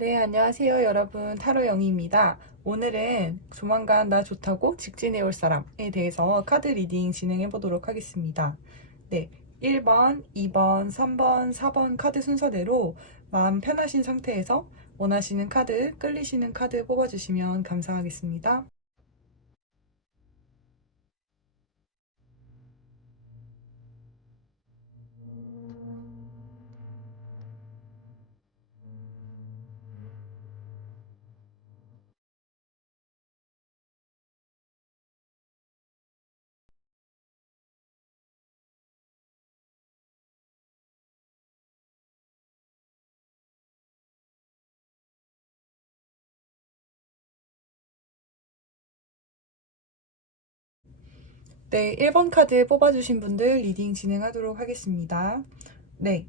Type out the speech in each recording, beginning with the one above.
네, 안녕하세요, 여러분. 타로 영희입니다. 오늘은 조만간 나 좋다고 직진해 올 사람에 대해서 카드 리딩 진행해 보도록 하겠습니다. 네, 1번, 2번, 3번, 4번 카드 순서대로 마음 편하신 상태에서 원하시는 카드, 끌리시는 카드 뽑아주시면 감사하겠습니다. 네, 1번 카드 뽑아주신 분들 리딩 진행하도록 하겠습니다. 네,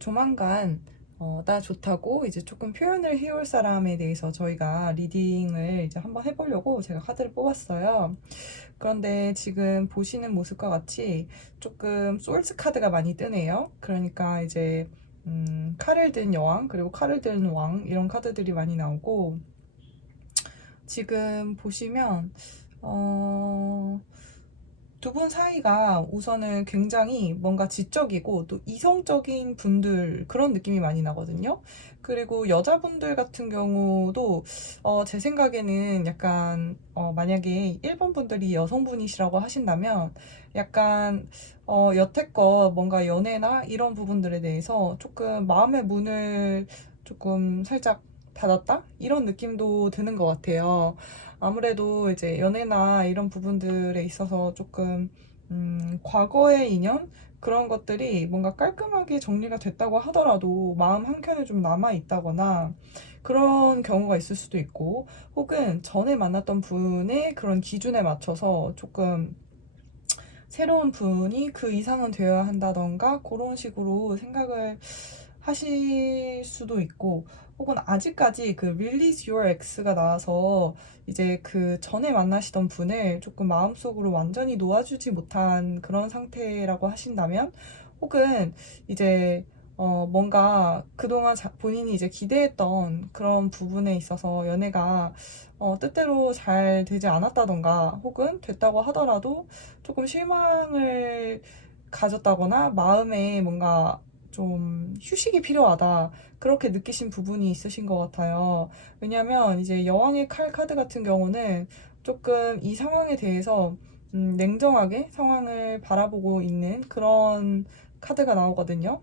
조만간 나 좋다고 이제 조금 표현을 해올 사람에 대해서 저희가 리딩을 이제 한번 해보려고 제가 카드를 뽑았어요. 그런데 지금 보시는 모습과 같이 조금 소울스 카드가 많이 뜨네요. 그러니까 이제 칼을 든 여왕 그리고 칼을 든 왕 이런 카드들이 많이 나오고 지금 보시면 두 분 사이가 우선은 굉장히 뭔가 지적이고 또 이성적인 분들 그런 느낌이 많이 나거든요. 그리고 여자분들 같은 경우도 제 생각에는 약간 만약에 1번 분들이 여성분이시라고 하신다면 약간 여태껏 뭔가 연애나 이런 부분들에 대해서 조금 마음의 문을 조금 살짝 닫았다? 이런 느낌도 드는 것 같아요. 아무래도 이제 연애나 이런 부분들에 있어서 조금 과거의 인연 그런 것들이 뭔가 깔끔하게 정리가 됐다고 하더라도 마음 한켠에 좀 남아 있다거나 그런 경우가 있을 수도 있고 혹은 전에 만났던 분의 그런 기준에 맞춰서 조금 새로운 분이 그 이상은 되어야 한다던가 그런 식으로 생각을 하실 수도 있고 혹은 아직까지 그 Release Your X가 나와서 이제 그 전에 만나시던 분을 조금 마음속으로 완전히 놓아주지 못한 그런 상태라고 하신다면 혹은 이제 뭔가 그동안 본인이 이제 기대했던 그런 부분에 있어서 연애가 뜻대로 잘 되지 않았다던가 혹은 됐다고 하더라도 조금 실망을 가졌다거나 마음에 뭔가 좀 휴식이 필요하다. 그렇게 느끼신 부분이 있으신 것 같아요. 왜냐면 이제 여왕의 칼 카드 같은 경우는 조금 이 상황에 대해서 냉정하게 상황을 바라보고 있는 그런 카드가 나오거든요.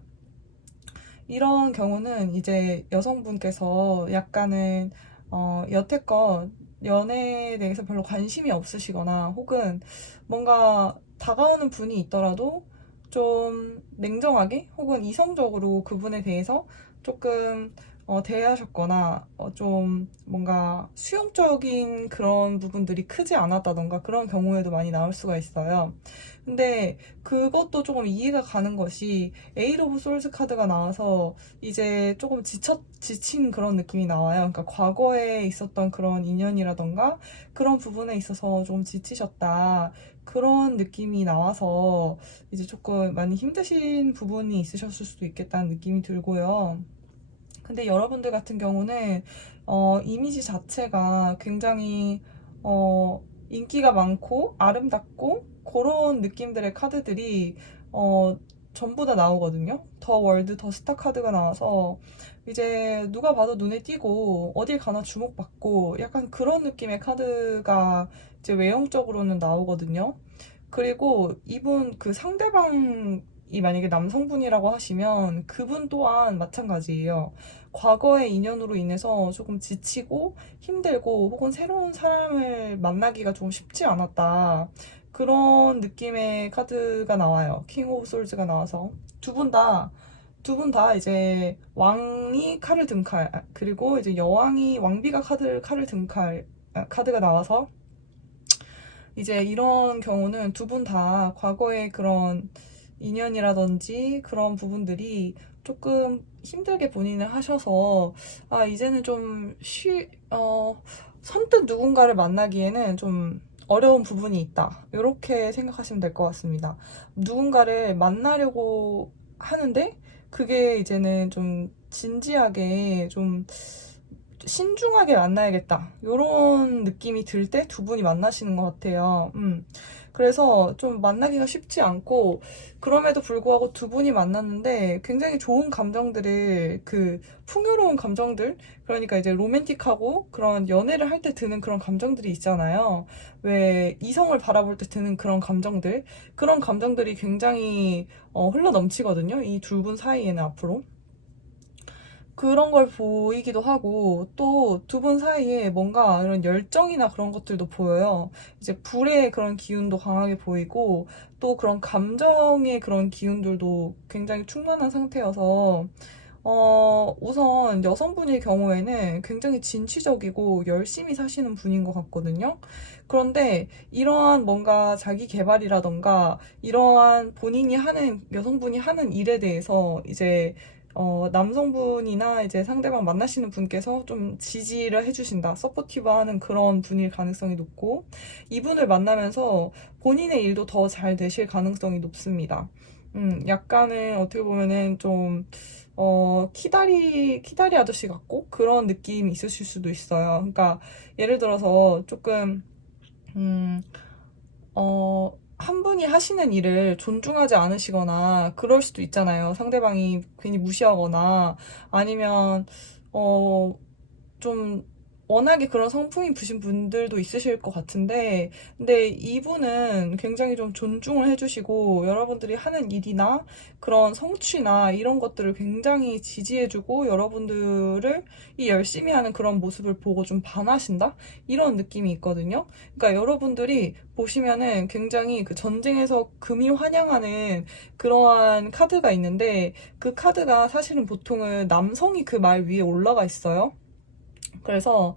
이런 경우는 이제 여성분께서 약간은 여태껏 연애에 대해서 별로 관심이 없으시거나 혹은 뭔가 다가오는 분이 있더라도 좀 냉정하게 혹은 이성적으로 그분에 대해서 조금 대하셨거나 좀 뭔가 수용적인 그런 부분들이 크지 않았다던가 그런 경우에도 많이 나올 수가 있어요. 근데 그것도 조금 이해가 가는 것이 에이드 오브 솔즈 카드가 나와서 이제 조금 지친 그런 느낌이 나와요. 그러니까 과거에 있었던 그런 인연이라던가 그런 부분에 있어서 좀 지치셨다. 그런 느낌이 나와서 이제 조금 많이 힘드신 부분이 있으셨을 수도 있겠다는 느낌이 들고요. 근데 여러분들 같은 경우는 이미지 자체가 굉장히 인기가 많고 아름답고 그런 느낌들의 카드들이 어, 전부 다 나오거든요. 더 월드, 더 스타 카드가 나와서 이제 누가 봐도 눈에 띄고 어딜 가나 주목받고 약간 그런 느낌의 카드가 이제 외형적으로는 나오거든요. 그리고 이분 그 상대방이 만약에 남성분이라고 하시면 그분 또한 마찬가지예요. 과거의 인연으로 인해서 조금 지치고 힘들고 혹은 새로운 사람을 만나기가 좀 쉽지 않았다. 그런 느낌의 카드가 나와요. 킹 오브 솔즈가 나와서. 두 분 다 이제 왕이 칼을 든 칼, 그리고 이제 여왕이 왕비가 칼을 든 카드가 나와서 이제 이런 경우는 두 분 다 과거의 그런 인연이라든지 그런 부분들이 조금 힘들게 본인을 하셔서 이제는 선뜻 누군가를 만나기에는 좀 어려운 부분이 있다. 이렇게 생각하시면 될 것 같습니다. 누군가를 만나려고 하는데 그게 이제는 좀 진지하게 좀 신중하게 만나야겠다 요런 느낌이 들 때 두 분이 만나시는 것 같아요. 그래서 좀 만나기가 쉽지 않고 그럼에도 불구하고 두 분이 만났는데 굉장히 좋은 감정들을 그 풍요로운 감정들 그러니까 이제 로맨틱하고 그런 연애를 할 때 드는 그런 감정들이 있잖아요. 왜 이성을 바라볼 때 드는 그런 감정들 그런 감정들이 굉장히 흘러 넘치거든요. 이 두 분 사이에는 앞으로. 그런 걸 보이기도 하고 또 두 분 사이에 뭔가 이런 열정이나 그런 것들도 보여요. 이제 불의 그런 기운도 강하게 보이고 또 그런 감정의 그런 기운들도 굉장히 충만한 상태여서 우선 여성분의 경우에는 굉장히 진취적이고 열심히 사시는 분인 것 같거든요. 그런데 이러한 뭔가 자기 개발이라던가 이러한 본인이 하는, 여성분이 하는 일에 대해서 이제 남성분이나 이제 상대방 만나시는 분께서 좀 지지를 해주신다, 서포티브하는 그런 분일 가능성이 높고, 이분을 만나면서 본인의 일도 더 잘 되실 가능성이 높습니다. 약간은 어떻게 보면은 좀, 키다리 아저씨 같고 그런 느낌이 있으실 수도 있어요. 그러니까 예를 들어서 조금, 음, 한 분이 하시는 일을 존중하지 않으시거나 그럴 수도 있잖아요. 상대방이 괜히 무시하거나 아니면, 좀 워낙에 그런 성품이 부신 분들도 있으실 것 같은데 근데 이분은 굉장히 좀 존중을 해주시고 여러분들이 하는 일이나 그런 성취나 이런 것들을 굉장히 지지해주고 여러분들을 이 열심히 하는 그런 모습을 보고 좀 반하신다? 이런 느낌이 있거든요. 그러니까 여러분들이 보시면은 굉장히 그 전쟁에서 금이 환영하는 그러한 카드가 있는데 그 카드가 사실은 보통은 남성이 그 말 위에 올라가 있어요. 그래서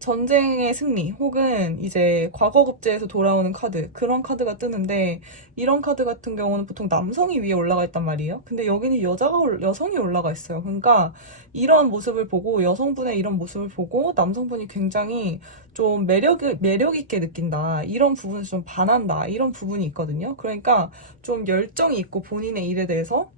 전쟁의 승리 혹은 이제 과거 급제에서 돌아오는 카드 그런 카드가 뜨는데 이런 카드 같은 경우는 보통 남성이 위에 올라가 있단 말이에요. 근데 여기는 여성이 올라가 있어요. 그러니까 이런 모습을 보고 여성분의 이런 모습을 보고 남성분이 굉장히 좀 매력 있게 느낀다. 이런 부분에서 좀 반한다. 이런 부분이 있거든요. 그러니까 좀 열정이 있고 본인의 일에 대해서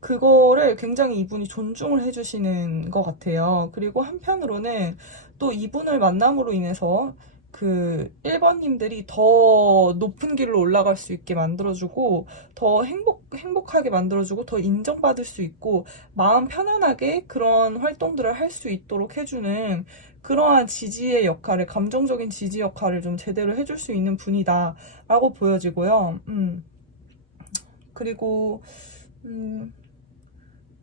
그거를 굉장히 이분이 존중을 해주시는 것 같아요. 그리고 한편으로는 또 이분을 만남으로 인해서 그 1번님들이 더 높은 길로 올라갈 수 있게 만들어주고 더 행복하게 만들어주고 더 인정받을 수 있고 마음 편안하게 그런 활동들을 할 수 있도록 해주는 그러한 지지의 역할을, 감정적인 지지 역할을 좀 제대로 해줄 수 있는 분이다라고 보여지고요. 그리고, 음,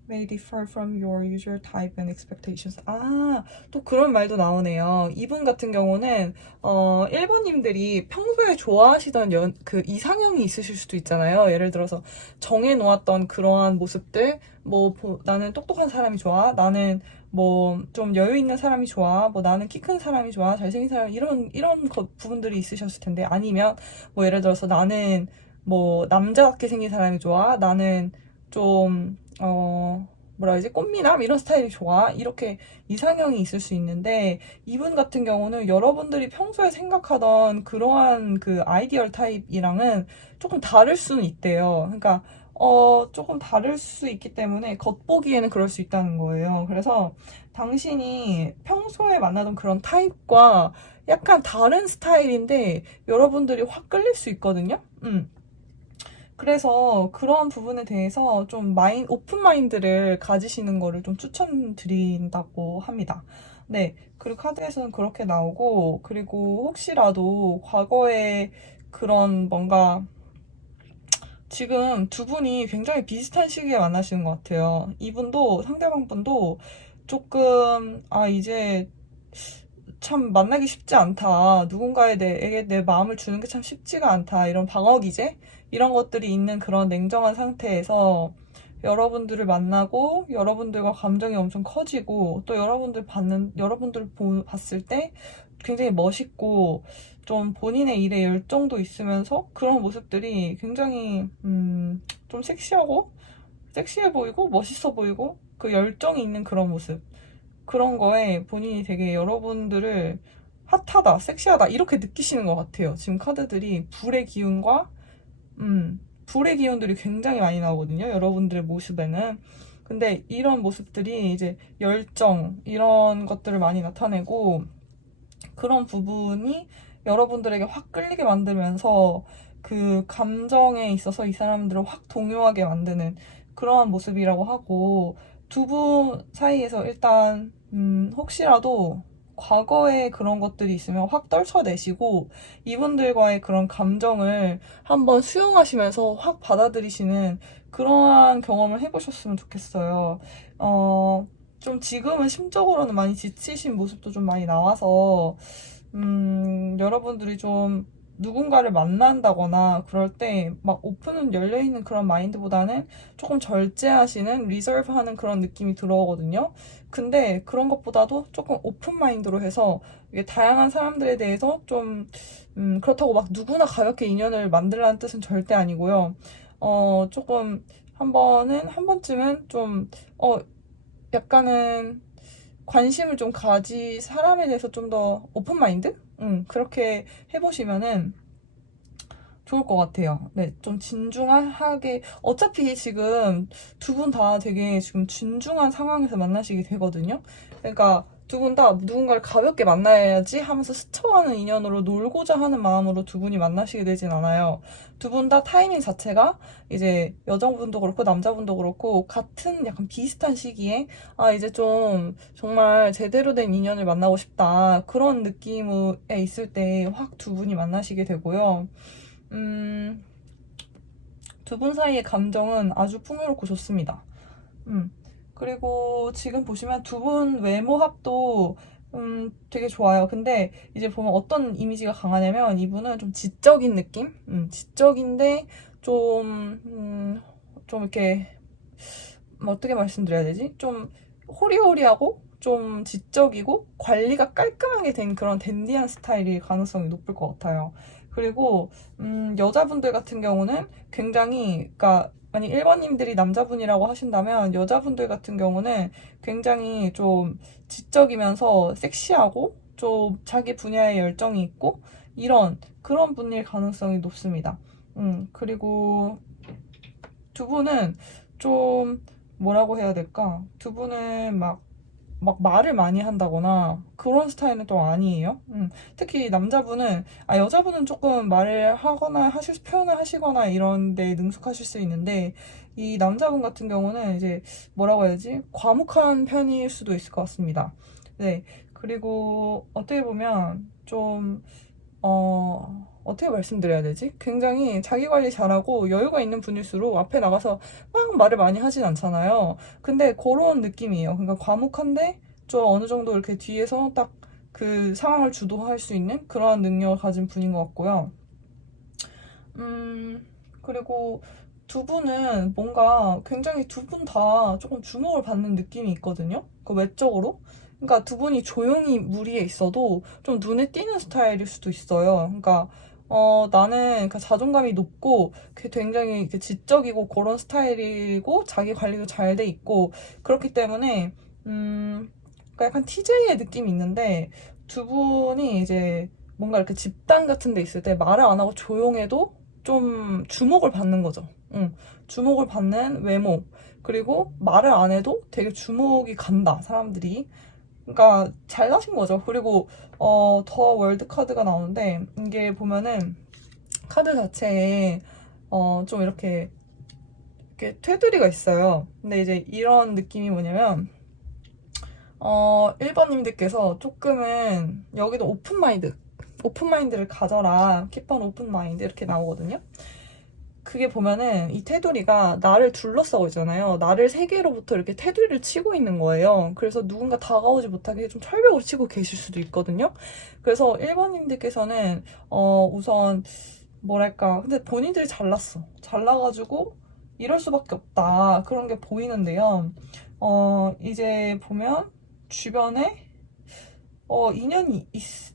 may differ from your usual type and expectations. 또 그런 말도 나오네요. 이분 같은 경우는, 1번님들이 평소에 좋아하시던 그 이상형이 있으실 수도 있잖아요. 예를 들어서 정해놓았던 그러한 모습들, 뭐, 나는 똑똑한 사람이 좋아. 나는 뭐, 좀 여유 있는 사람이 좋아. 뭐, 나는 키 큰 사람이 좋아. 잘생긴 사람, 이런 부분들이 있으셨을 텐데. 아니면, 뭐, 예를 들어서 나는 뭐, 남자답게 생긴 사람이 좋아. 나는 좀, 뭐라 해야지? 꽃미남? 이런 스타일이 좋아. 이렇게 이상형이 있을 수 있는데, 이분 같은 경우는 여러분들이 평소에 생각하던 그러한 그 아이디얼 타입이랑은 조금 다를 수는 있대요. 그러니까, 조금 다를 수 있기 때문에 겉보기에는 그럴 수 있다는 거예요. 그래서 당신이 평소에 만나던 그런 타입과 약간 다른 스타일인데, 여러분들이 확 끌릴 수 있거든요? 그래서 그런 부분에 대해서 좀 오픈 마인드를 가지시는 거를 좀 추천드린다고 합니다. 네. 그리고 카드에서는 그렇게 나오고, 그리고 혹시라도 과거에 그런 뭔가 지금 두 분이 굉장히 비슷한 시기에 만나시는 것 같아요. 이분도, 상대방 분도 조금, 이제 참 만나기 쉽지 않다. 누군가에게 내 마음을 주는 게 참 쉽지가 않다. 이런 방어 기제? 이런 것들이 있는 그런 냉정한 상태에서 여러분들을 만나고 여러분들과 감정이 엄청 커지고 또 여러분들 봤을 때 굉장히 멋있고 좀 본인의 일에 열정도 있으면서 그런 모습들이 굉장히 좀 섹시해 보이고 멋있어 보이고 그 열정이 있는 그런 모습 그런 거에 본인이 되게 여러분들을 핫하다, 섹시하다 이렇게 느끼시는 것 같아요. 지금 카드들이 불의 기운들이 굉장히 많이 나오거든요. 여러분들의 모습에는. 근데 이런 모습들이 이제 열정, 이런 것들을 많이 나타내고, 그런 부분이 여러분들에게 확 끌리게 만들면서 그 감정에 있어서 이 사람들을 확 동요하게 만드는 그러한 모습이라고 하고, 두 분 사이에서 일단 혹시라도 과거에 그런 것들이 있으면 확 떨쳐내시고 이분들과의 그런 감정을 한번 수용하시면서 확 받아들이시는 그러한 경험을 해보셨으면 좋겠어요. 좀 지금은 심적으로는 많이 지치신 모습도 좀 많이 나와서 여러분들이 좀 누군가를 만난다거나 그럴 때 막 오픈은 열려있는 그런 마인드보다는 조금 절제하시는, 리저브하는 그런 느낌이 들어오거든요. 근데 그런 것보다도 조금 오픈 마인드로 해서 이게 다양한 사람들에 대해서 좀 그렇다고 막 누구나 가볍게 인연을 만들라는 뜻은 절대 아니고요. 조금 한 번쯤은 좀 약간은 관심을 좀 사람에 대해서 좀 더 오픈 마인드? 그렇게 해보시면은 좋을 것 같아요. 네, 좀 진중하게, 어차피 지금 두 분 다 되게 지금 진중한 상황에서 만나시게 되거든요. 그러니까 두 분 다 누군가를 가볍게 만나야지 하면서 스쳐가는 인연으로 놀고자 하는 마음으로 두 분이 만나시게 되진 않아요. 두 분 다 타이밍 자체가 이제 여자분도 그렇고 남자분도 그렇고 같은 약간 비슷한 시기에 이제 좀 정말 제대로 된 인연을 만나고 싶다. 그런 느낌에 있을 때 확 두 분이 만나시게 되고요. 두 분 사이의 감정은 아주 풍요롭고 좋습니다. 그리고 지금 보시면 두 분 외모 합도 되게 좋아요. 근데 이제 보면 어떤 이미지가 강하냐면 이분은 좀 지적인 느낌? 지적인데 좀 이렇게 어떻게 말씀드려야 되지? 좀 호리호리하고 좀 지적이고 관리가 깔끔하게 된 그런 댄디한 스타일일 가능성이 높을 것 같아요. 그리고 여자분들 같은 경우는 굉장히, 그러니까 만약 1번님들이 남자분이라고 하신다면 여자분들 같은 경우는 굉장히 좀 지적이면서 섹시하고 좀 자기 분야에 열정이 있고 이런 그런 분일 가능성이 높습니다. 그리고 두 분은 좀 뭐라고 해야 될까? 두 분은 막 말을 많이 한다거나 그런 스타일은 또 아니에요. 특히 남자분은, 여자분은 조금 말을 하거나 표현을 하시거나 이런 데 능숙하실 수 있는데, 이 남자분 같은 경우는 이제 뭐라고 해야지? 과묵한 편일 수도 있을 것 같습니다. 네. 그리고 어떻게 보면 좀, 어떻게 말씀드려야 되지? 굉장히 자기 관리 잘하고 여유가 있는 분일수록 앞에 나가서 막 말을 많이 하진 않잖아요. 근데 그런 느낌이에요. 그러니까 과묵한데 좀 어느 정도 이렇게 뒤에서 딱 그 상황을 주도할 수 있는 그러한 능력을 가진 분인 것 같고요. 그리고 두 분은 뭔가 굉장히 두 분 다 조금 주목을 받는 느낌이 있거든요. 그 외적으로. 그러니까 두 분이 조용히 무리에 있어도 좀 눈에 띄는 스타일일 수도 있어요. 그러니까 나는 그러니까 자존감이 높고 굉장히 이렇게 지적이고 그런 스타일이고 자기 관리도 잘 돼 있고 그렇기 때문에 그러니까 약간 TJ의 느낌이 있는데 두 분이 이제 뭔가 이렇게 집단 같은 데 있을 때 말을 안 하고 조용해도 좀 주목을 받는 거죠. 주목을 받는 외모. 그리고 말을 안 해도 되게 주목이 간다, 사람들이. 그러니까 잘나신 거죠. 그리고 더 월드 카드가 나오는데 이게 보면은 카드 자체에 좀 이렇게 테두리가 있어요. 근데 이제 이런 느낌이 뭐냐면 1번님들께서 조금은 여기도 오픈마인드를 가져라. keep an open mind 이렇게 나오거든요. 그게 보면은 이 테두리가 나를 둘러싸고 있잖아요. 나를 세계로부터 이렇게 테두리를 치고 있는 거예요. 그래서 누군가 다가오지 못하게 좀 철벽을 치고 계실 수도 있거든요. 그래서 1번님들께서는 우선 뭐랄까, 근데 본인들이 잘나가지고 이럴 수밖에 없다, 그런 게 보이는데요. 이제 보면 주변에 인연이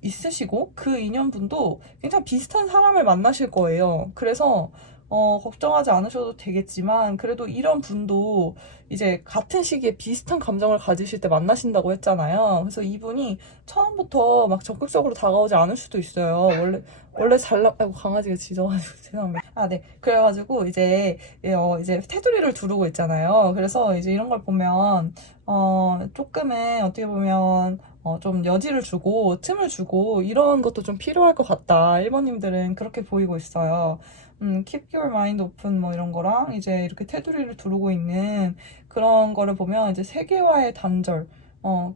있으시고 그 인연분도 굉장히 비슷한 사람을 만나실 거예요. 그래서 걱정하지 않으셔도 되겠지만, 그래도 이런 분도 이제 같은 시기에 비슷한 감정을 가지실 때 만나신다고 했잖아요. 그래서 이분이 처음부터 막 적극적으로 다가오지 않을 수도 있어요. 원래 아이고, 강아지가 짖어가지고, 죄송합니다. 네. 그래가지고, 이제 테두리를 두르고 있잖아요. 그래서 이제 이런 걸 보면, 조금은 어떻게 보면, 좀 여지를 주고, 틈을 주고, 이런 것도 좀 필요할 것 같다. 1번님들은 그렇게 보이고 있어요. keep your mind open 뭐 이런 거랑 이제 이렇게 테두리를 두르고 있는 그런 거를 보면 이제 세계와의 단절,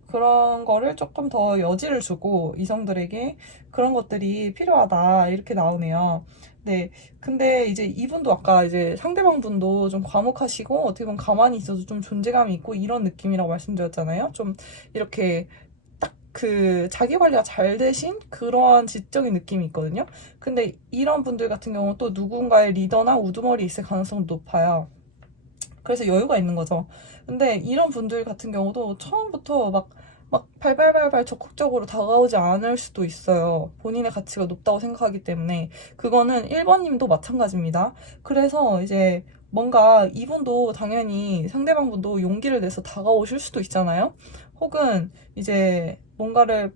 그런 거를 조금 더 여지를 주고 이성들에게 그런 것들이 필요하다. 이렇게 나오네요. 네. 근데 이제 이분도 아까 이제 상대방 분도 좀 과묵하시고 어떻게 보면 가만히 있어도 좀 존재감이 있고 이런 느낌이라고 말씀드렸잖아요. 좀 이렇게 그 자기 관리가 잘 되신 그런 지적인 느낌이 있거든요. 근데 이런 분들 같은 경우는 또 누군가의 리더나 우두머리 있을 가능성이 높아요. 그래서 여유가 있는 거죠. 근데 이런 분들 같은 경우도 처음부터 막 발발발발 적극적으로 다가오지 않을 수도 있어요. 본인의 가치가 높다고 생각하기 때문에. 그거는 1번님도 마찬가지입니다. 그래서 이제 뭔가 이분도 당연히 상대방 분도 용기를 내서 다가오실 수도 있잖아요. 혹은 이제 뭔가를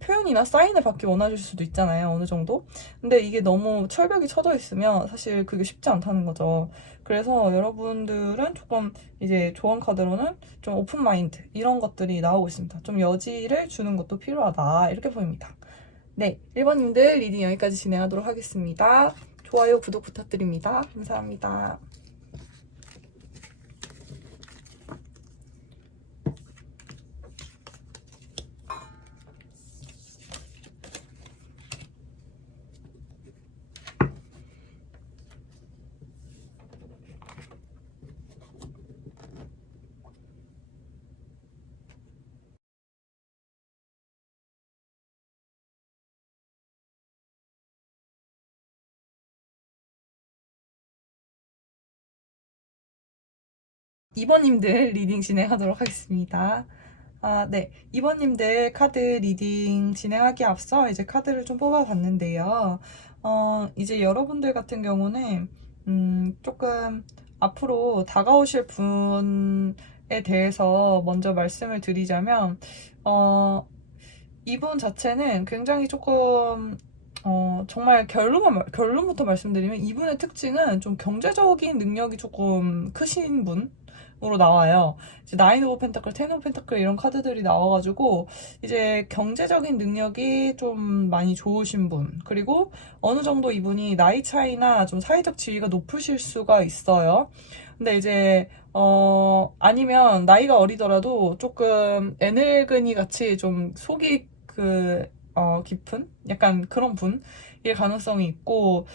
표현이나 사인을 받기 원하실 수도 있잖아요. 어느 정도. 근데 이게 너무 철벽이 쳐져 있으면 사실 그게 쉽지 않다는 거죠. 그래서 여러분들은 조금 이제 조언 카드로는 좀 오픈 마인드 이런 것들이 나오고 있습니다. 좀 여지를 주는 것도 필요하다. 이렇게 보입니다. 네, 1번님들 리딩 여기까지 진행하도록 하겠습니다. 좋아요, 구독 부탁드립니다. 감사합니다. 2번님들 리딩 진행하도록 하겠습니다. 네. 2번님들 카드 리딩 진행하기 앞서 이제 카드를 좀 뽑아봤는데요. 이제 여러분들 같은 경우는, 조금 앞으로 다가오실 분에 대해서 먼저 말씀을 드리자면, 이분 자체는 굉장히 조금 정말 결론부터 말씀드리면 이분의 특징은 좀 경제적인 능력이 조금 크신 분으로 나와요. 이제 나인 오브 펜타클, 텐 오브 펜타클 이런 카드들이 나와가지고 이제 경제적인 능력이 좀 많이 좋으신 분. 그리고 어느 정도 이분이 나이 차이나 좀 사회적 지위가 높으실 수가 있어요. 근데 이제 아니면 나이가 어리더라도 조금 애늙은이 같이 좀 속이 깊은? 약간 그런 분일 가능성이 있고,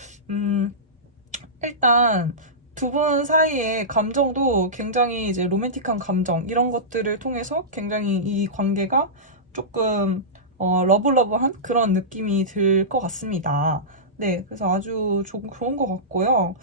일단 두 분 사이의 감정도 굉장히 이제 로맨틱한 감정, 이런 것들을 통해서 굉장히 이 관계가 조금, 러블러브한 그런 느낌이 들 것 같습니다. 네, 그래서 아주 좋은 것 같고요.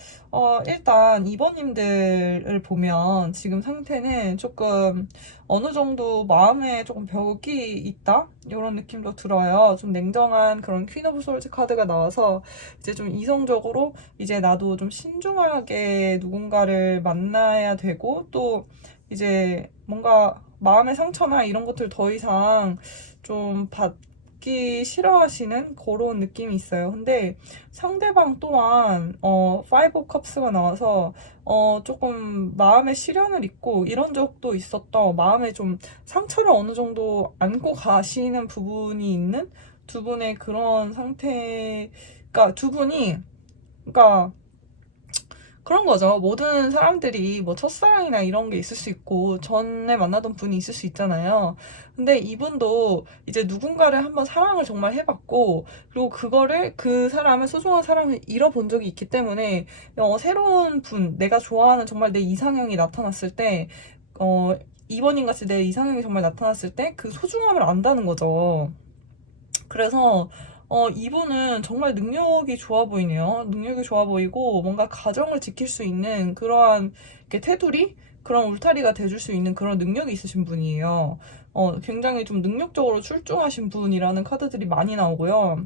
일단 2번님들을 보면 지금 상태는 조금 어느 정도 마음에 조금 벽이 있다? 이런 느낌도 들어요. 좀 냉정한 그런 퀸 오브 솔즈 카드가 나와서 이제 좀 이성적으로 이제 나도 좀 신중하게 누군가를 만나야 되고 또 이제 뭔가 마음의 상처나 이런 것들 더 이상 좀 받기 싫어하시는 그런 느낌이 있어요. 근데 상대방 또한 파이브 오브 컵스가 나와서 조금 마음에 시련을 잊고 이런 적도 있었던 마음에 좀 상처를 어느 정도 안고 가시는 부분이 있는 두 분의 그런 상태가 두 분이 그러니까 그런 거죠. 모든 사람들이 뭐 첫사랑이나 이런 게 있을 수 있고 전에 만나던 분이 있을 수 있잖아요. 근데 이분도 이제 누군가를 한번 사랑을 정말 해봤고 그리고 그거를 그 사람을 소중한 사람을 잃어본 적이 있기 때문에 새로운 분 내가 좋아하는 정말 내 이상형이 나타났을 때 이번님 같이 내 이상형이 정말 나타났을 때 그 소중함을 안다는 거죠. 그래서 이분은 정말 능력이 좋아 보이네요. 능력이 좋아 보이고 뭔가 가정을 지킬 수 있는 그러한 테두리? 그런 울타리가 돼줄 수 있는 그런 능력이 있으신 분이에요. 굉장히 좀 능력적으로 출중하신 분이라는 카드들이 많이 나오고요.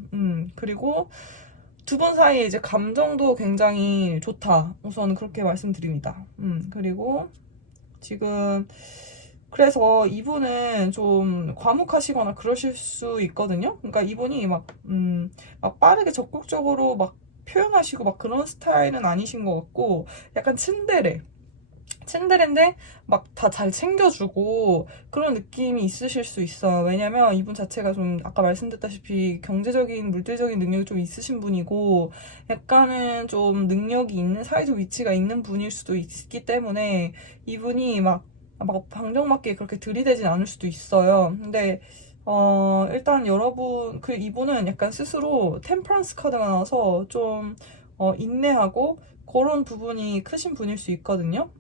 그리고 두 분 사이에 이제 감정도 굉장히 좋다. 우선 그렇게 말씀드립니다. 그리고 지금 그래서 이분은 좀 과묵하시거나 그러실 수 있거든요. 그러니까 이분이 막 빠르게 적극적으로 막 표현하시고 막 그런 스타일은 아니신 것 같고 약간 츤데레인데 막 다 잘 챙겨주고 그런 느낌이 있으실 수 있어요. 왜냐면 이분 자체가 좀 아까 말씀드렸다시피 경제적인 물질적인 능력이 좀 있으신 분이고 약간은 좀 능력이 있는 사회적 위치가 있는 분일 수도 있기 때문에 이분이 막 방정맞게 그렇게 들이대진 않을 수도 있어요. 근데 일단 여러분 이분은 약간 스스로 템퍼런스 카드가 나와서 좀 인내하고 그런 부분이 크신 분일 수 있거든요.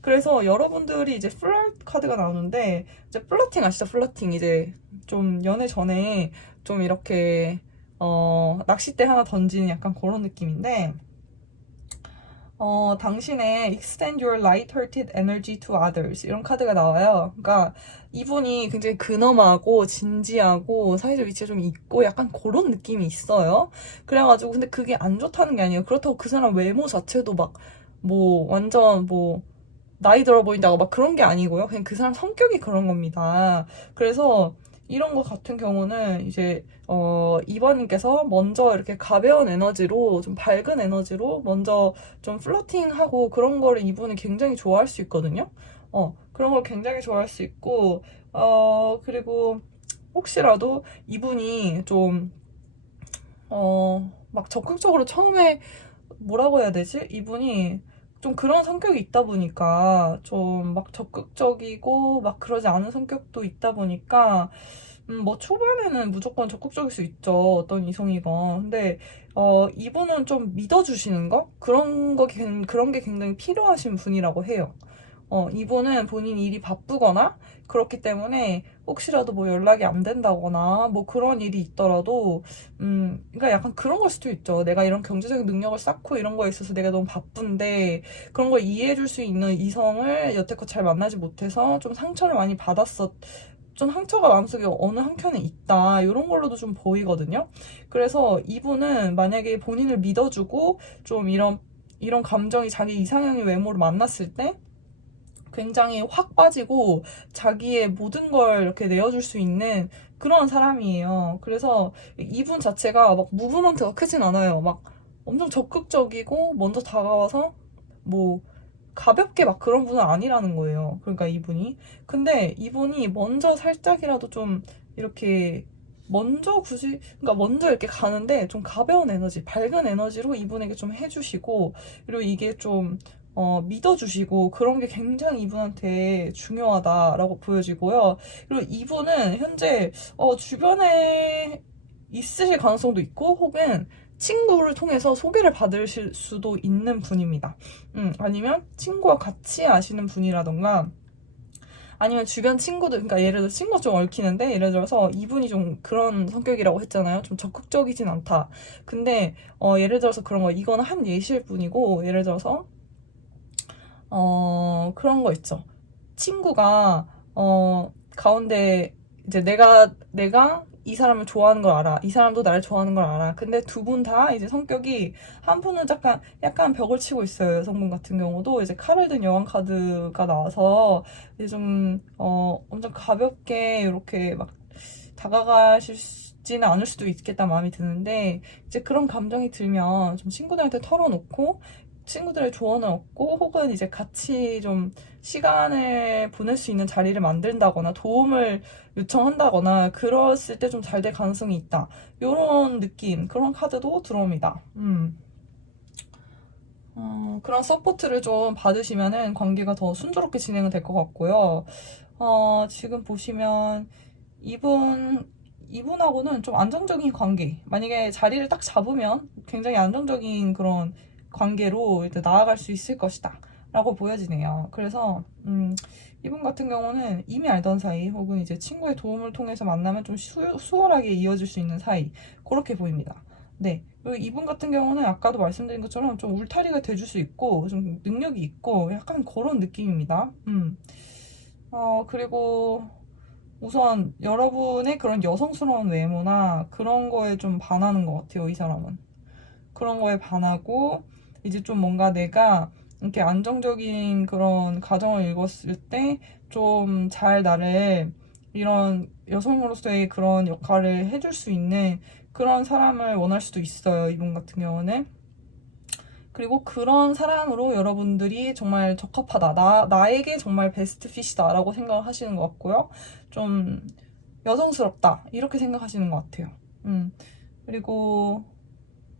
그래서 여러분들이 이제 플러트 카드가 나오는데 이제 플러팅 아시죠? 플러팅 이제 좀 연애 전에 좀 이렇게 낚싯대 하나 던지는 약간 그런 느낌인데 당신의 extend your light-hearted energy to others 이런 카드가 나와요. 그러니까 이분이 굉장히 근엄하고 진지하고 사회적 위치가 좀 있고 약간 그런 느낌이 있어요. 그래가지고 근데 그게 안 좋다는 게 아니에요. 그렇다고 그 사람 외모 자체도 막 뭐 완전 뭐 나이 들어 보인다고 막 그런 게 아니고요. 그냥 그 사람 성격이 그런 겁니다. 그래서 이런 거 같은 경우는 이제 2번님께서 먼저 이렇게 가벼운 에너지로 좀 밝은 에너지로 먼저 좀 플러팅하고 그런 거를 이분이 굉장히 좋아할 수 있거든요. 그런 걸 굉장히 좋아할 수 있고 그리고 혹시라도 이분이 좀 막 적극적으로 처음에 뭐라고 해야 되지? 이분이 좀 그런 성격이 있다 보니까 좀 막 적극적이고 막 그러지 않은 성격도 있다 보니까 뭐 초반에는 무조건 적극적일 수 있죠. 어떤 이성이건. 근데 이분은 좀 믿어주시는 거? 그런 게 굉장히 필요하신 분이라고 해요. 이분은 본인 일이 바쁘거나 그렇기 때문에 혹시라도 뭐 연락이 안 된다거나 뭐 그런 일이 있더라도 그러니까 약간 그런 걸 수도 있죠. 내가 이런 경제적인 능력을 쌓고 이런 거에 있어서 내가 너무 바쁜데 그런 걸 이해해 줄 수 있는 이성을 여태껏 잘 만나지 못해서 좀 상처를 많이 받았었 좀 상처가 마음속에 어느 한켠에 있다 이런 걸로도 좀 보이거든요. 그래서 이분은 만약에 본인을 믿어주고 좀 이런 감정이 자기 이상형의 외모를 만났을 때 굉장히 확 빠지고 자기의 모든 걸 이렇게 내어줄 수 있는 그런 사람이에요. 그래서 이분 자체가 막 무브먼트가 크진 않아요. 막 엄청 적극적이고 먼저 다가와서 뭐 가볍게 막 그런 분은 아니라는 거예요. 그러니까 이분이. 근데 이분이 먼저 살짝이라도 좀 이렇게 그러니까 먼저 이렇게 가는데 좀 가벼운 에너지, 밝은 에너지로 이분에게 좀 해주시고, 그리고 이게 좀, 믿어주시고, 그런 게 굉장히 이분한테 중요하다라고 보여지고요. 그리고 이분은 현재, 주변에 있으실 가능성도 있고, 혹은 친구를 통해서 소개를 받으실 수도 있는 분입니다. 아니면 친구와 같이 아시는 분이라던가 아니면 주변 친구들, 그러니까 예를 들어 친구가 좀 얽히는데 예를 들어서 이분이 좀 그런 성격이라고 했잖아요. 좀 적극적이진 않다. 근데 예를 들어서 그런 거 이거는 한 예시일 뿐이고 예를 들어서 그런 거 있죠. 친구가 가운데 이제 내가 이 사람을 좋아하는 걸 알아. 이 사람도 나를 좋아하는 걸 알아. 근데 두 분 다 이제 성격이 한 분은 약간 벽을 치고 있어요. 여성분 같은 경우도 이제 칼을 든 여왕 카드가 나와서 이제 좀 엄청 가볍게 이렇게 막 다가가시지는 않을 수도 있겠다 마음이 드는데 이제 그런 감정이 들면 좀 친구들한테 털어놓고 친구들의 조언을 얻고 혹은 이제 같이 좀 시간을 보낼 수 있는 자리를 만든다거나 도움을 요청한다거나 그랬을 때 좀 잘 될 가능성이 있다. 이런 느낌, 그런 카드도 들어옵니다. 그런 서포트를 좀 받으시면은 관계가 더 순조롭게 진행은 될 것 같고요. 지금 보시면 이분하고는 좀 안정적인 관계. 만약에 자리를 딱 잡으면 굉장히 안정적인 그런 관계로 이제 나아갈 수 있을 것이다. 라고 보여지네요. 그래서, 이분 같은 경우는 이미 알던 사이 혹은 이제 친구의 도움을 통해서 만나면 좀 수월하게 이어질 수 있는 사이. 그렇게 보입니다. 네. 그리고 이분 같은 경우는 아까도 말씀드린 것처럼 좀 울타리가 돼줄 수 있고, 좀 능력이 있고, 약간 그런 느낌입니다. 그리고 우선 여러분의 그런 여성스러운 외모나 그런 거에 좀 반하는 것 같아요, 이 사람은. 그런 거에 반하고 이제 좀 뭔가 내가 이렇게 안정적인 그런 가정을 이뤘을 때 좀 잘 나를 이런 여성으로서의 그런 역할을 해줄 수 있는 그런 사람을 원할 수도 있어요. 이분 같은 경우는. 그리고 그런 사람으로 여러분들이 정말 적합하다. 나에게 정말 베스트 핏이다. 라고 생각을 하시는 것 같고요. 좀 여성스럽다. 이렇게 생각하시는 것 같아요. 그리고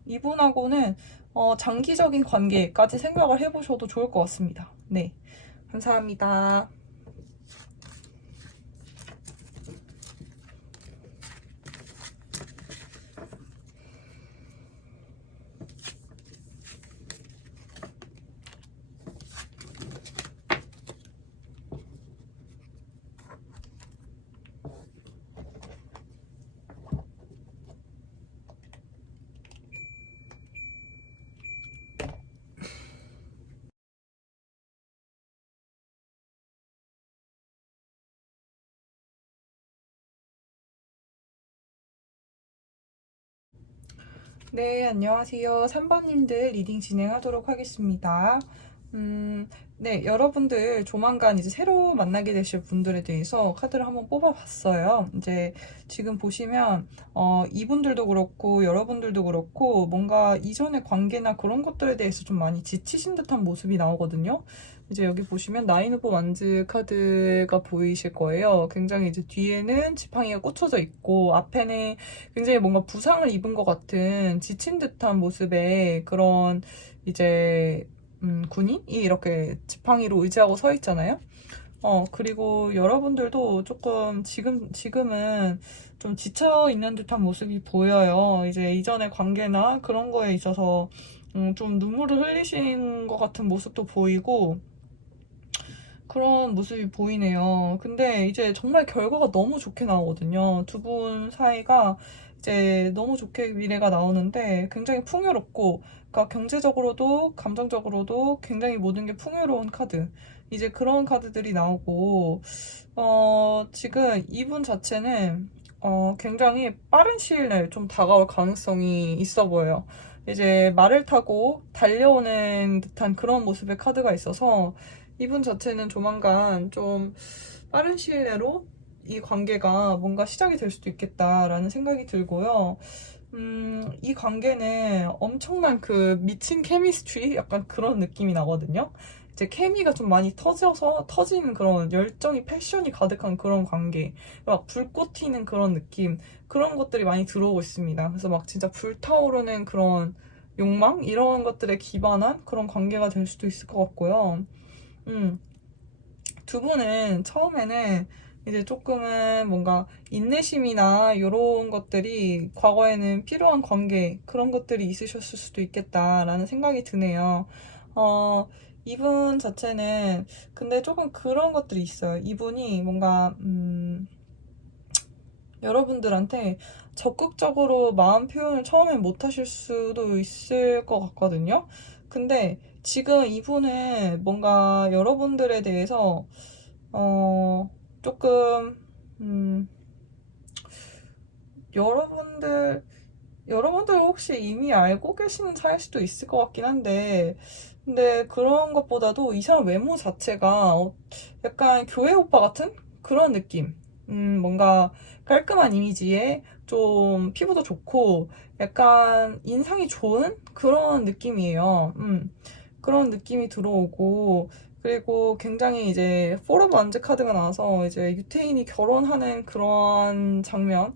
이분하고는 장기적인 관계까지 생각을 해보셔도 좋을 것 같습니다. 네. 감사합니다. 네, 안녕하세요. 3번님들 리딩 진행하도록 하겠습니다. 네, 여러분들 조만간 이제 새로 만나게 되실 분들에 대해서 카드를 한번 뽑아봤어요. 이제 지금 보시면, 이분들도 그렇고, 여러분들도 그렇고, 뭔가 이전의 관계나 그런 것들에 대해서 좀 많이 지치신 듯한 모습이 나오거든요. 이제 여기 보시면 나인 오브 완즈 카드가 보이실 거예요. 굉장히 이제 뒤에는 지팡이가 꽂혀져 있고, 앞에는 굉장히 뭔가 부상을 입은 것 같은 지친 듯한 모습의 그런 이제 군인이 이렇게 지팡이로 의지하고 서 있잖아요. 그리고 여러분들도 조금 지금은 좀 지쳐 있는 듯한 모습이 보여요. 이제 이전의 관계나 그런 거에 있어서 좀 눈물을 흘리신 것 같은 모습도 보이고 그런 모습이 보이네요. 근데 이제 정말 결과가 너무 좋게 나오거든요. 두 분 사이가 이제 너무 좋게 미래가 나오는데 굉장히 풍요롭고, 그러니까 경제적으로도 감정적으로도 굉장히 모든 게 풍요로운 카드. 이제 그런 카드들이 나오고, 지금 이분 자체는 굉장히 빠른 시일 내에 좀 다가올 가능성이 있어 보여요. 이제 말을 타고 달려오는 듯한 그런 모습의 카드가 있어서 이분 자체는 조만간 좀 빠른 시일 내로 이 관계가 뭔가 시작이 될 수도 있겠다라는 생각이 들고요. 이 관계는 엄청난 그 미친 케미스트리 약간 그런 느낌이 나거든요. 이제 케미가 좀 많이 터지는 그런 열정이 패션이 가득한 그런 관계, 막 불꽃 튀는 그런 느낌, 그런 것들이 많이 들어오고 있습니다. 그래서 막 진짜 불타오르는 그런 욕망 이런 것들에 기반한 그런 관계가 될 수도 있을 것 같고요. 음, 두 분은 처음에는 이제 조금은 뭔가 인내심이나 이런 것들이 과거에는 필요한 관계, 그런 것들이 있으셨을 수도 있겠다라는 생각이 드네요. 어, 이분 자체는 근데 조금 그런 것들이 있어요. 이분이 뭔가, 여러분들한테 적극적으로 마음 표현을 처음엔 못 하실 수도 있을 것 같거든요. 근데 지금 이분은 뭔가 여러분들에 대해서 조금 여러분들 여러분들 혹시 이미 알고 계시는 사이일 수도 있을 것 같긴 한데, 근데 그런 것보다도 이 사람 외모 자체가 약간 교회 오빠 같은 그런 느낌. 뭔가 깔끔한 이미지에 좀 피부도 좋고 약간 인상이 좋은 그런 느낌이에요. 그런 느낌이 들어오고, 그리고 굉장히 이제 포러브 안즈 카드가 나와서 이제 유태인이 결혼하는 그런 장면의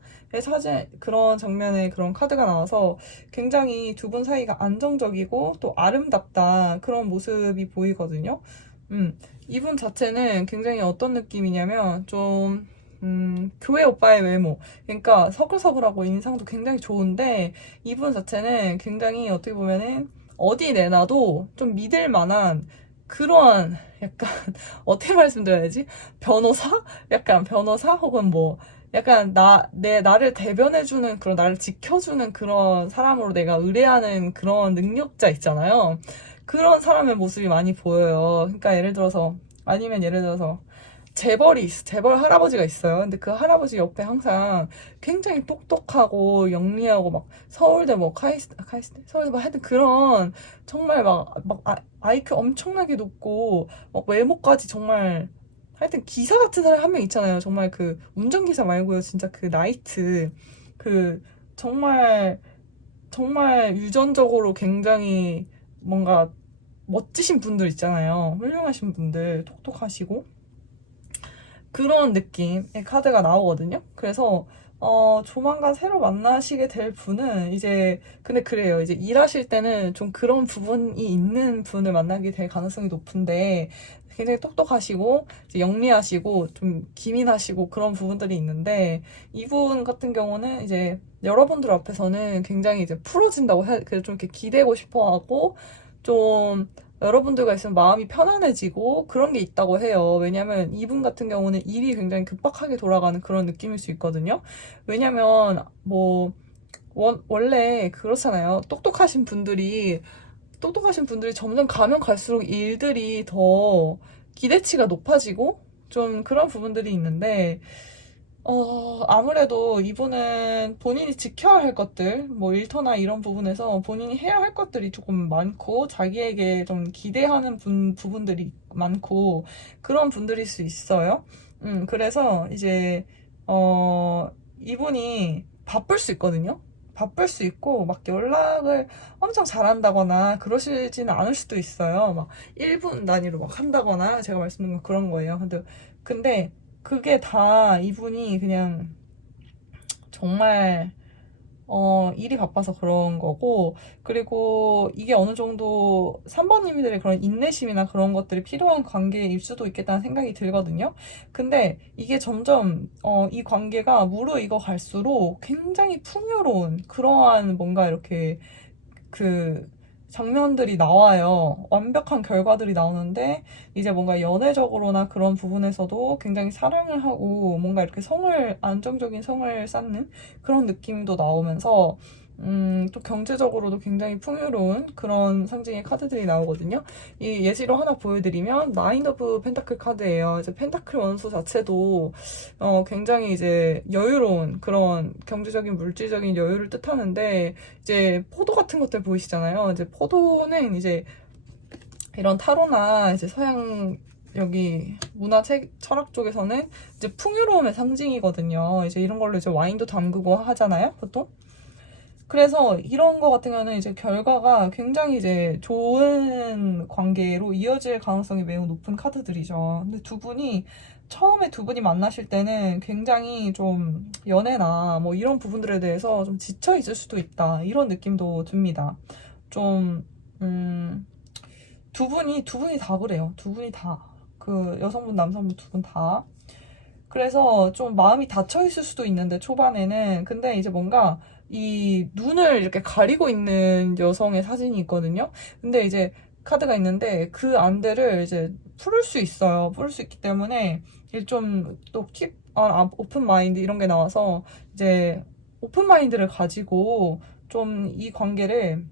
그런 장면의 그런 카드가 나와서 굉장히 두 분 사이가 안정적이고 또 아름답다 그런 모습이 보이거든요. 이분 자체는 굉장히 어떤 느낌이냐면 좀 교회 오빠의 외모. 그러니까 서글서글하고 인상도 굉장히 좋은데, 이분 자체는 굉장히 어떻게 보면은 어디 내놔도 좀 믿을 만한 그런 약간 어떻게 말씀드려야지? 변호사? 약간 변호사 혹은 뭐 약간 나를 대변해주는 그런 나를 지켜주는 그런 사람으로 내가 의뢰하는 그런 능력자 있잖아요. 그런 사람의 모습이 많이 보여요. 그러니까 예를 들어서 아니면 예를 들어서 재벌 할아버지가 있어요. 근데 그 할아버지 옆에 항상 굉장히 똑똑하고 영리하고 막 서울대 뭐 카이스트 서울대 뭐 하여튼 그런 정말 IQ 엄청나게 높고 막 외모까지 정말 하여튼 기사 같은 사람 한 명 있잖아요. 정말 그 운전기사 말고요. 진짜 그 나이트 그 정말 정말 유전적으로 굉장히 뭔가 멋지신 분들 있잖아요. 훌륭하신 분들, 똑똑하시고. 그런 느낌의 카드가 나오거든요. 그래서 조만간 새로 만나시게 될 분은 이제 근데 그래요. 이제 일하실 때는 좀 그런 부분이 있는 분을 만나게 될 가능성이 높은데 굉장히 똑똑하시고 이제 영리하시고 좀 기민하시고 그런 부분들이 있는데 이분 같은 경우는 이제 여러분들 앞에서는 굉장히 이제 풀어진다고 그래서 좀 이렇게 기대고 싶어하고 좀 여러분들과 있으면 마음이 편안해지고 그런 게 있다고 해요. 왜냐면 이분 같은 경우는 일이 굉장히 급박하게 돌아가는 그런 느낌일 수 있거든요. 왜냐면 뭐 원래 그렇잖아요. 똑똑하신 분들이 점점 가면 갈수록 일들이 더 기대치가 높아지고 좀 그런 부분들이 있는데 아무래도 이분은 본인이 지켜야 할 것들, 뭐 일터나 이런 부분에서 본인이 해야 할 것들이 조금 많고, 자기에게 좀 기대하는 부분들이 많고, 그런 분들일 수 있어요. 그래서 이제, 이분이 바쁠 수 있거든요. 바쁠 수 있고, 막 연락을 엄청 잘한다거나, 그러시지는 않을 수도 있어요. 막 1분 단위로 막 한다거나, 제가 말씀드린 건 그런 거예요. 근데 그게 다 이분이 그냥 정말 일이 바빠서 그런 거고, 그리고 이게 어느 정도 3번님들의 그런 인내심이나 그런 것들이 필요한 관계일 수도 있겠다는 생각이 들거든요. 근데 이게 점점, 이 관계가 무르익어 갈수록 굉장히 풍요로운 그러한 뭔가 이렇게 그 장면들이 나와요. 완벽한 결과들이 나오는데 이제 뭔가 연애적으로나 그런 부분에서도 굉장히 사랑을 하고 뭔가 이렇게 안정적인 성을 쌓는 그런 느낌도 나오면서 또 경제적으로도 굉장히 풍요로운 그런 상징의 카드들이 나오거든요. 이 예시로 하나 보여드리면 나인 오브 펜타클 카드예요. 이제 펜타클 원소 자체도 굉장히 이제 여유로운 그런 경제적인 물질적인 여유를 뜻하는데 이제 포도 같은 것들 보이시잖아요. 이제 포도는 이제 이런 타로나 이제 서양 여기 철학 쪽에서는 이제 풍요로움의 상징이거든요. 이제 이런 걸로 이제 와인도 담그고 하잖아요, 보통. 그래서 이런 거 같은 경우는 이제 결과가 굉장히 이제 좋은 관계로 이어질 가능성이 매우 높은 카드들이죠. 근데 처음에 두 분이 만나실 때는 굉장히 좀 연애나 뭐 이런 부분들에 대해서 좀 지쳐 있을 수도 있다. 이런 느낌도 듭니다. 좀, 두 분이 다 그래요. 두 분이 다. 그 여성분, 남성분 두 분 다. 그래서 좀 마음이 닫혀 있을 수도 있는데 초반에는 근데 이제 뭔가 이 눈을 이렇게 가리고 있는 여성의 사진이 있거든요. 근데 이제 카드가 있는데 그 안대를 이제 풀을 수 있어요. 풀을 수 있기 때문에 좀또 keep on open mind 이런 게 나와서 이제 오픈 마인드를 가지고 좀 이 관계를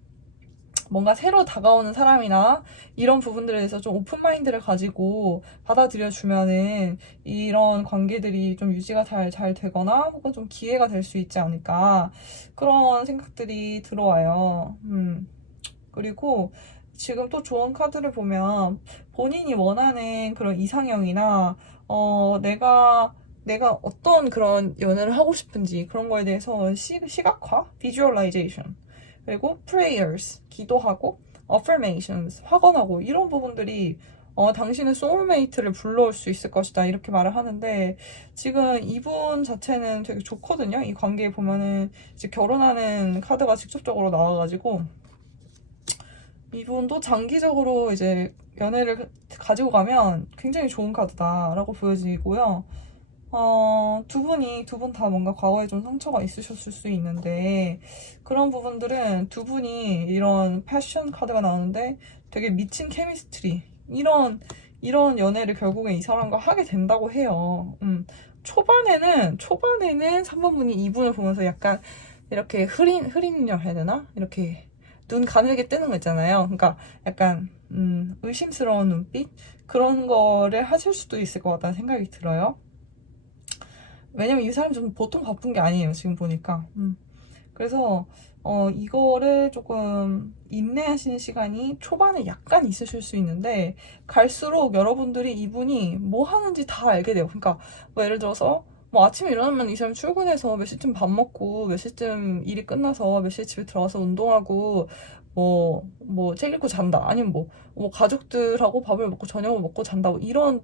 뭔가 새로 다가오는 사람이나 이런 부분들에 대해서 좀 오픈 마인드를 가지고 받아들여 주면은 이런 관계들이 좀 유지가 잘 되거나 혹은 좀 기회가 될 수 있지 않을까 그런 생각들이 들어와요. 그리고 지금 또 좋은 카드를 보면 본인이 원하는 그런 이상형이나 내가 어떤 그런 연애를 하고 싶은지 그런 거에 대해서 시각화, visualization 그리고 prayers, 기도하고 affirmations, 확언하고 이런 부분들이 당신의 소울메이트를 불러올 수 있을 것이다 이렇게 말을 하는데 지금 이분 자체는 되게 좋거든요. 이 관계에 보면은 이제 결혼하는 카드가 직접적으로 나와가지고 이분도 장기적으로 이제 연애를 가지고 가면 굉장히 좋은 카드다라고 보여지고요. 두 분 다 뭔가 과거에 좀 상처가 있으셨을 수 있는데, 그런 부분들은 두 분이 이런 패션 카드가 나오는데 되게 미친 케미스트리, 이런 연애를 결국엔 이 사람과 하게 된다고 해요. 초반에는 3번 분이 이분을 보면서 약간 이렇게 흐리려 해야 되나? 이렇게 눈 가늘게 뜨는 거 있잖아요. 그러니까 약간, 의심스러운 눈빛? 그런 거를 하실 수도 있을 것 같다는 생각이 들어요. 왜냐면 이 사람 좀 보통 바쁜 게 아니에요, 지금 보니까. 그래서 이거를 조금 인내하시는 시간이 초반에 약간 있으실 수 있는데 갈수록 여러분들이 이분이 뭐 하는지 다 알게 돼요. 그러니까 뭐 예를 들어서 뭐 아침에 일어나면 이 사람 출근해서 몇 시쯤 밥 먹고 몇 시쯤 일이 끝나서 몇 시에 집에 들어가서 운동하고 뭐 책 읽고 잔다. 아니면 뭐 가족들하고 밥을 먹고 저녁을 먹고 잔다. 뭐 이런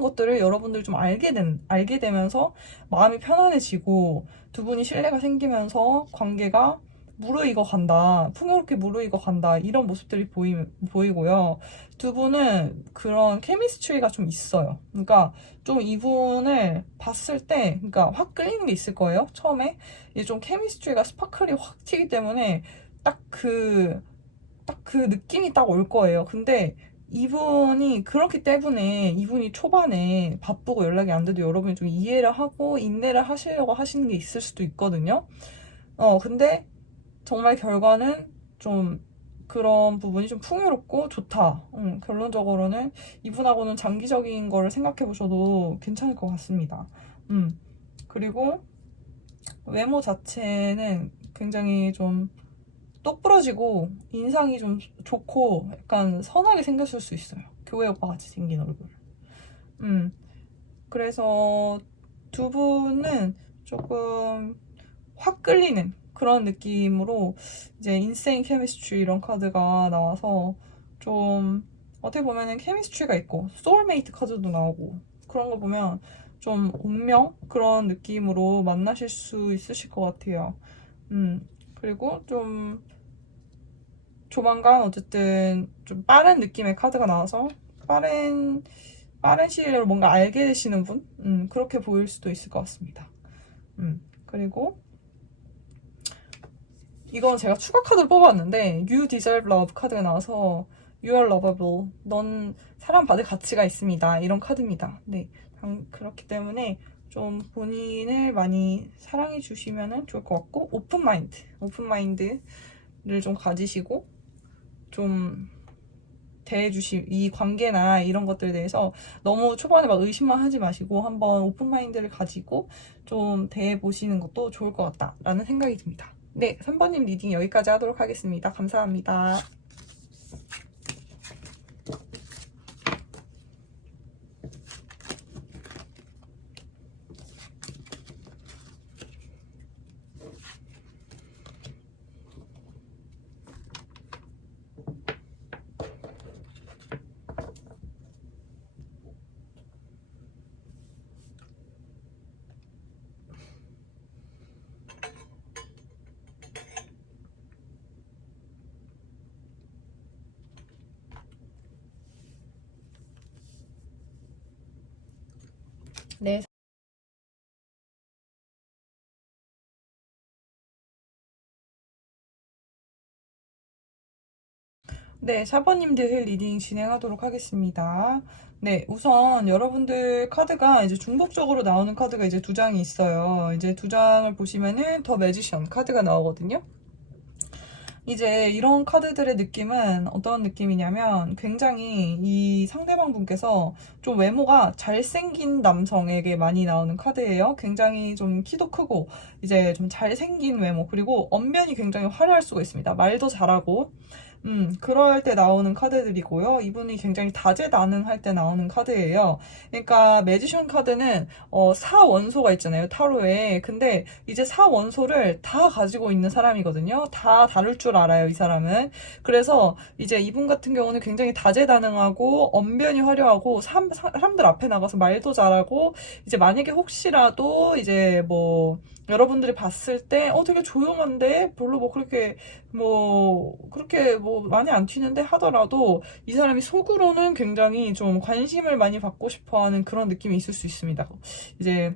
것들을 여러분들이 좀 알게 되면서 마음이 편안해지고 두 분이 신뢰가 생기면서 관계가 무르익어 간다. 풍요롭게 무르익어 간다. 이런 모습들이 보이고요. 두 분은 그런 케미스트리가 좀 있어요. 그러니까 좀 이분을 봤을 때, 그러니까 확 끌리는 게 있을 거예요. 처음에. 이제 좀 케미스트리가 스파클이 확 튀기 때문에 딱 그 느낌이 딱 올 거예요. 근데 이분이 그렇기 때문에 이분이 초반에 바쁘고 연락이 안 돼도 여러분이 좀 이해를 하고 인내를 하시려고 하시는 게 있을 수도 있거든요. 근데 정말 결과는 좀 그런 부분이 좀 풍요롭고 좋다. 결론적으로는 이분하고는 장기적인 거를 생각해 보셔도 괜찮을 것 같습니다. 그리고 외모 자체는 굉장히 좀 똑부러지고 인상이 좀 좋고 약간 선하게 생겼을 수 있어요. 교회 오빠 같이 생긴 얼굴. 음, 그래서 두 분은 조금 확 끌리는 그런 느낌으로 이제 인세인 케미스트리 이런 카드가 나와서 좀 어떻게 보면은 케미스트리가 있고 소울메이트 카드도 나오고 그런 거 보면 좀 운명 그런 느낌으로 만나실 수 있으실 것 같아요. 그리고 좀 조만간 어쨌든 좀 빠른 느낌의 카드가 나와서 빠른 시일 내로 뭔가 알게 되시는 분? 그렇게 보일 수도 있을 것 같습니다. 그리고 이건 제가 추가 카드를 뽑았는데 You Deserve Love 카드가 나와서 You are lovable. 넌 사랑받을 가치가 있습니다. 이런 카드입니다. 네, 그렇기 때문에 좀 본인을 많이 사랑해 주시면 좋을 것 같고 오픈 마인드를 좀 가지시고 좀 이 관계나 이런 것들에 대해서 너무 초반에 막 의심만 하지 마시고 한번 오픈 마인드를 가지고 좀 대해보시는 것도 좋을 것 같다라는 생각이 듭니다. 네, 3번님 리딩 여기까지 하도록 하겠습니다. 감사합니다. 네, 네, 4번님들 리딩 진행하도록 하겠습니다. 네, 우선 여러분들 카드가 이제 중복적으로 나오는 카드가 이제 두 장이 있어요. 이제 두 장을 보시면은 더 매지션 카드가 나오거든요. 이제 이런 카드들의 느낌은 어떤 느낌이냐면 굉장히 이 상대방 분께서 좀 외모가 잘생긴 남성에게 많이 나오는 카드예요. 굉장히 좀 키도 크고 이제 좀 잘생긴 외모 그리고 언변이 굉장히 화려할 수가 있습니다. 말도 잘하고 그럴 때 나오는 카드들이고요. 이분이 굉장히 다재다능할 때 나오는 카드예요. 그러니까 매지션 카드는 사원소가 있잖아요. 타로에. 근데 이제 사원소를 다 가지고 있는 사람이거든요. 다 다룰 줄 알아요, 이 사람은. 그래서 이제 이분 같은 경우는 굉장히 다재다능하고 언변이 화려하고 사람들 앞에 나가서 말도 잘하고 이제 만약에 혹시라도 이제 뭐 여러분들이 봤을 때 되게 조용한데 별로 그렇게 많이 안 튀는데 하더라도 이 사람이 속으로는 굉장히 좀 관심을 많이 받고 싶어 하는 그런 느낌이 있을 수 있습니다. 이제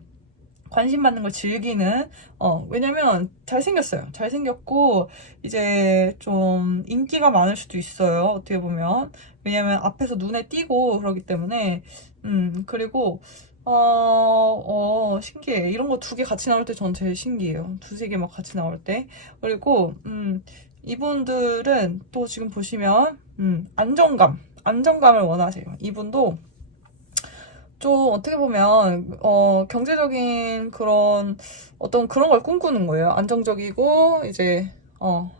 관심 받는 걸 즐기는 왜냐면 잘생겼어요. 잘생겼고 이제 좀 인기가 많을 수도 있어요. 어떻게 보면 왜냐면 앞에서 눈에 띄고 그러기 때문에 그리고 신기해. 이런 거 두 개 같이 나올 때 전 제일 신기해요. 두세 개 막 같이 나올 때. 그리고 이분들은 또 지금 보시면 안정감을 원하세요. 이분도 좀 어떻게 보면 경제적인 그런 어떤 그런 걸 꿈꾸는 거예요. 안정적이고 이제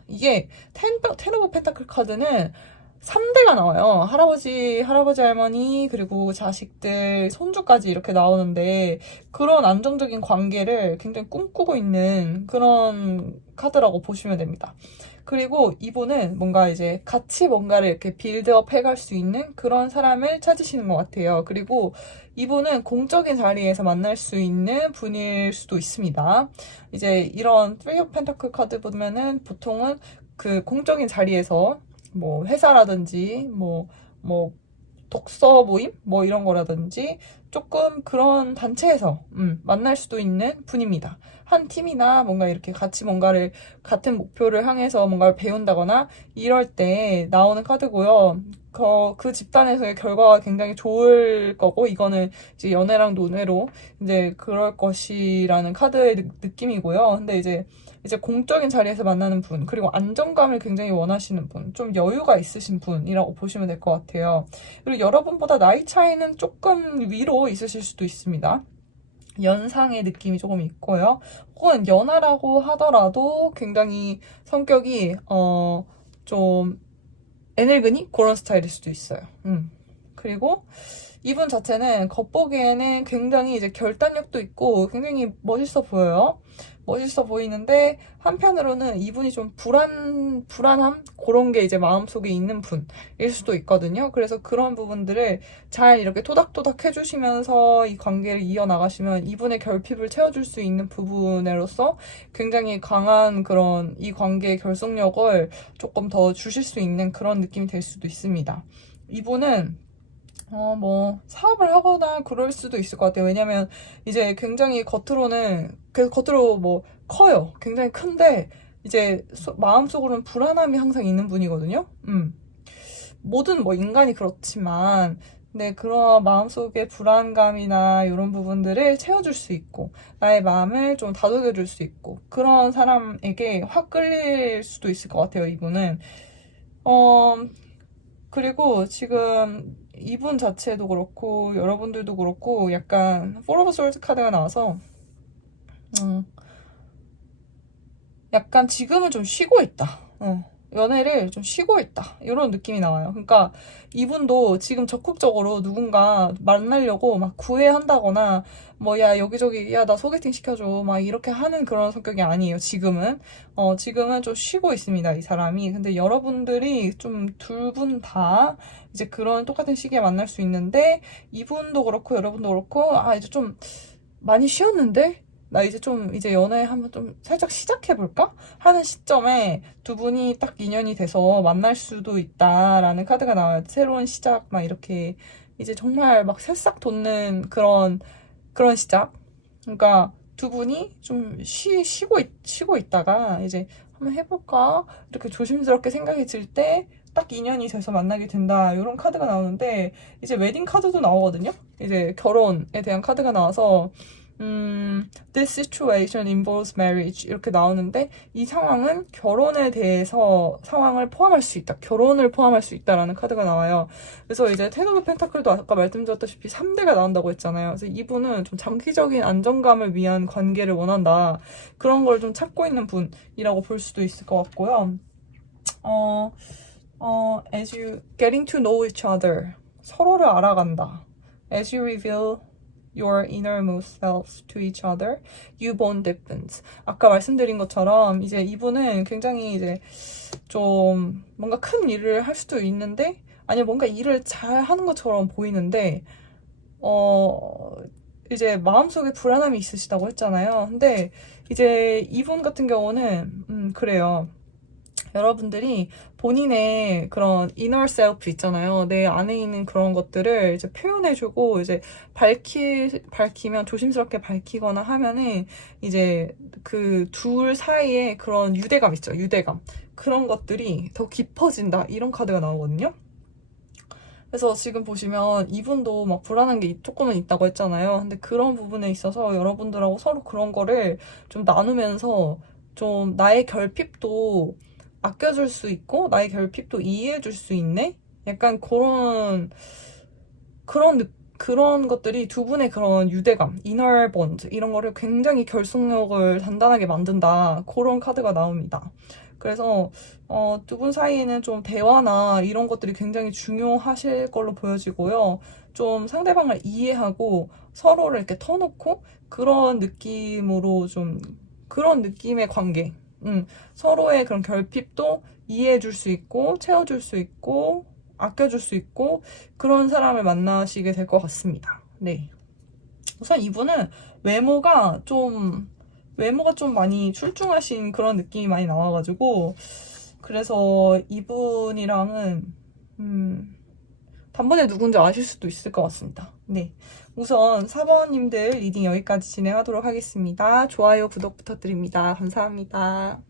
이게 텐 오브 펜타클 카드는 3대가 나와요. 할아버지 할머니 그리고 자식들 손주까지 이렇게 나오는데 그런 안정적인 관계를 굉장히 꿈꾸고 있는 그런 카드라고 보시면 됩니다. 그리고 이분은 뭔가 이제 같이 뭔가를 이렇게 빌드업 해갈 수 있는 그런 사람을 찾으시는 것 같아요. 그리고 이분은 공적인 자리에서 만날 수 있는 분일 수도 있습니다. 이제 이런 Three of Pentacle 카드 보면은 보통은 그 공적인 자리에서 뭐 회사라든지 뭐 독서 모임 뭐 이런 거라든지 조금 그런 단체에서 만날 수도 있는 분입니다. 한 팀이나 뭔가 이렇게 같이 뭔가를 같은 목표를 향해서 뭔가를 배운다거나 이럴 때 나오는 카드고요. 그 집단에서의 결과가 굉장히 좋을 거고 이거는 이제 연애랑 논외로 이제 그럴 것이라는 카드의 느낌이고요. 근데 이제 공적인 자리에서 만나는 분, 그리고 안정감을 굉장히 원하시는 분, 좀 여유가 있으신 분이라고 보시면 될 것 같아요. 그리고 여러분보다 나이 차이는 조금 위로 있으실 수도 있습니다. 연상의 느낌이 조금 있고요. 혹은 연하라고 하더라도 굉장히 성격이 좀 애늙은이 그런 스타일일 수도 있어요. 그리고 이분 자체는 겉보기에는 굉장히 이제 결단력도 있고 굉장히 멋있어 보여요. 멋있어 보이는데 한편으로는 이분이 좀 불안함? 그런 게 이제 마음속에 있는 분일 수도 있거든요. 그래서 그런 부분들을 잘 이렇게 토닥토닥 해주시면서 이 관계를 이어나가시면 이분의 결핍을 채워줄 수 있는 부분으로서 굉장히 강한 그런 이 관계의 결속력을 조금 더 주실 수 있는 그런 느낌이 될 수도 있습니다. 이분은 사업을 하거나 그럴 수도 있을 것 같아요. 왜냐면, 이제 굉장히 겉으로 커요. 굉장히 큰데, 이제, 마음속으로는 불안함이 항상 있는 분이거든요. 모든 인간이 그렇지만, 네, 그런 마음속의 불안감이나 이런 부분들을 채워줄 수 있고, 나의 마음을 좀 다독여줄 수 있고, 그런 사람에게 확 끌릴 수도 있을 것 같아요, 이분은. 그리고 지금 이분 자체도 그렇고 여러분들도 그렇고 약간 Four of Swords 카드가 나와서 약간 지금은 좀 쉬고 있다. 연애를 좀 쉬고 있다. 이런 느낌이 나와요. 그러니까 이분도 지금 적극적으로 누군가 만나려고 막 구애한다거나 야 여기저기 야 나 소개팅 시켜줘 막 이렇게 하는 그런 성격이 아니에요. 지금은 지금은 좀 쉬고 있습니다. 이 사람이. 근데 여러분들이 좀 둘 분 다 이제 그런 똑같은 시기에 만날 수 있는데 이분도 그렇고 여러분도 그렇고 이제 좀 많이 쉬었는데 나 이제 연애 한번 좀 살짝 시작해볼까? 하는 시점에 두 분이 딱 인연이 돼서 만날 수도 있다라는 카드가 나와요. 새로운 시작, 막 이렇게 이제 정말 막 새싹 돋는 그런 시작. 그러니까 두 분이 좀 쉬고 있다가 이제 한번 해볼까? 이렇게 조심스럽게 생각이 들 때 딱 인연이 돼서 만나게 된다. 이런 카드가 나오는데 이제 웨딩 카드도 나오거든요. 이제 결혼에 대한 카드가 나와서 this situation involves marriage 이렇게 나오는데 이 상황은 결혼에 대해서 상황을 포함할 수 있다. 결혼을 포함할 수 있다라는 카드가 나와요. 그래서 이제 텐 오브 펜타클도 아까 말씀드렸다시피 3대가 나온다고 했잖아요. 그래서 이분은 좀 장기적인 안정감을 위한 관계를 원한다. 그런 걸 좀 찾고 있는 분이라고 볼 수도 있을 것 같고요. as you getting to know each other 서로를 알아간다. as you reveal your innermost selves to each other, you bond deepens. 아까 말씀드린 것처럼 이제 이분은 굉장히 이제 좀 뭔가 큰 일을 할 수도 있는데 아니면 뭔가 일을 잘 하는 것처럼 보이는데 이제 마음속에 불안함이 있으시다고 했잖아요. 근데 이제 이분 같은 경우는 그래요. 여러분들이 본인의 그런 inner self 있잖아요. 내 안에 있는 그런 것들을 이제 표현해주고 이제 밝히면 조심스럽게 밝히거나 하면은 이제 그 둘 사이에 그런 유대감 있죠. 유대감. 그런 것들이 더 깊어진다. 이런 카드가 나오거든요. 그래서 지금 보시면 이분도 막 불안한 게 조금은 있다고 했잖아요. 근데 그런 부분에 있어서 여러분들하고 서로 그런 거를 좀 나누면서 좀 나의 결핍도 아껴줄 수 있고 나의 결핍도 이해해줄 수 있네? 약간 그런 것들이 두 분의 그런 유대감, 이너 본드 이런 거를 굉장히 결속력을 단단하게 만든다. 그런 카드가 나옵니다. 그래서 두 분 사이에는 좀 대화나 이런 것들이 굉장히 중요하실 걸로 보여지고요. 좀 상대방을 이해하고 서로를 이렇게 터놓고 그런 느낌으로 좀 그런 느낌의 관계. 서로의 그런 결핍도 이해해줄 수 있고 채워줄 수 있고 아껴줄 수 있고 그런 사람을 만나시게 될 것 같습니다. 네. 우선 이분은 외모가 좀 많이 출중하신 그런 느낌이 많이 나와가지고 그래서 이분이랑은 단번에 누군지 아실 수도 있을 것 같습니다. 네. 우선 4번님들 리딩 여기까지 진행하도록 하겠습니다. 좋아요, 구독 부탁드립니다. 감사합니다.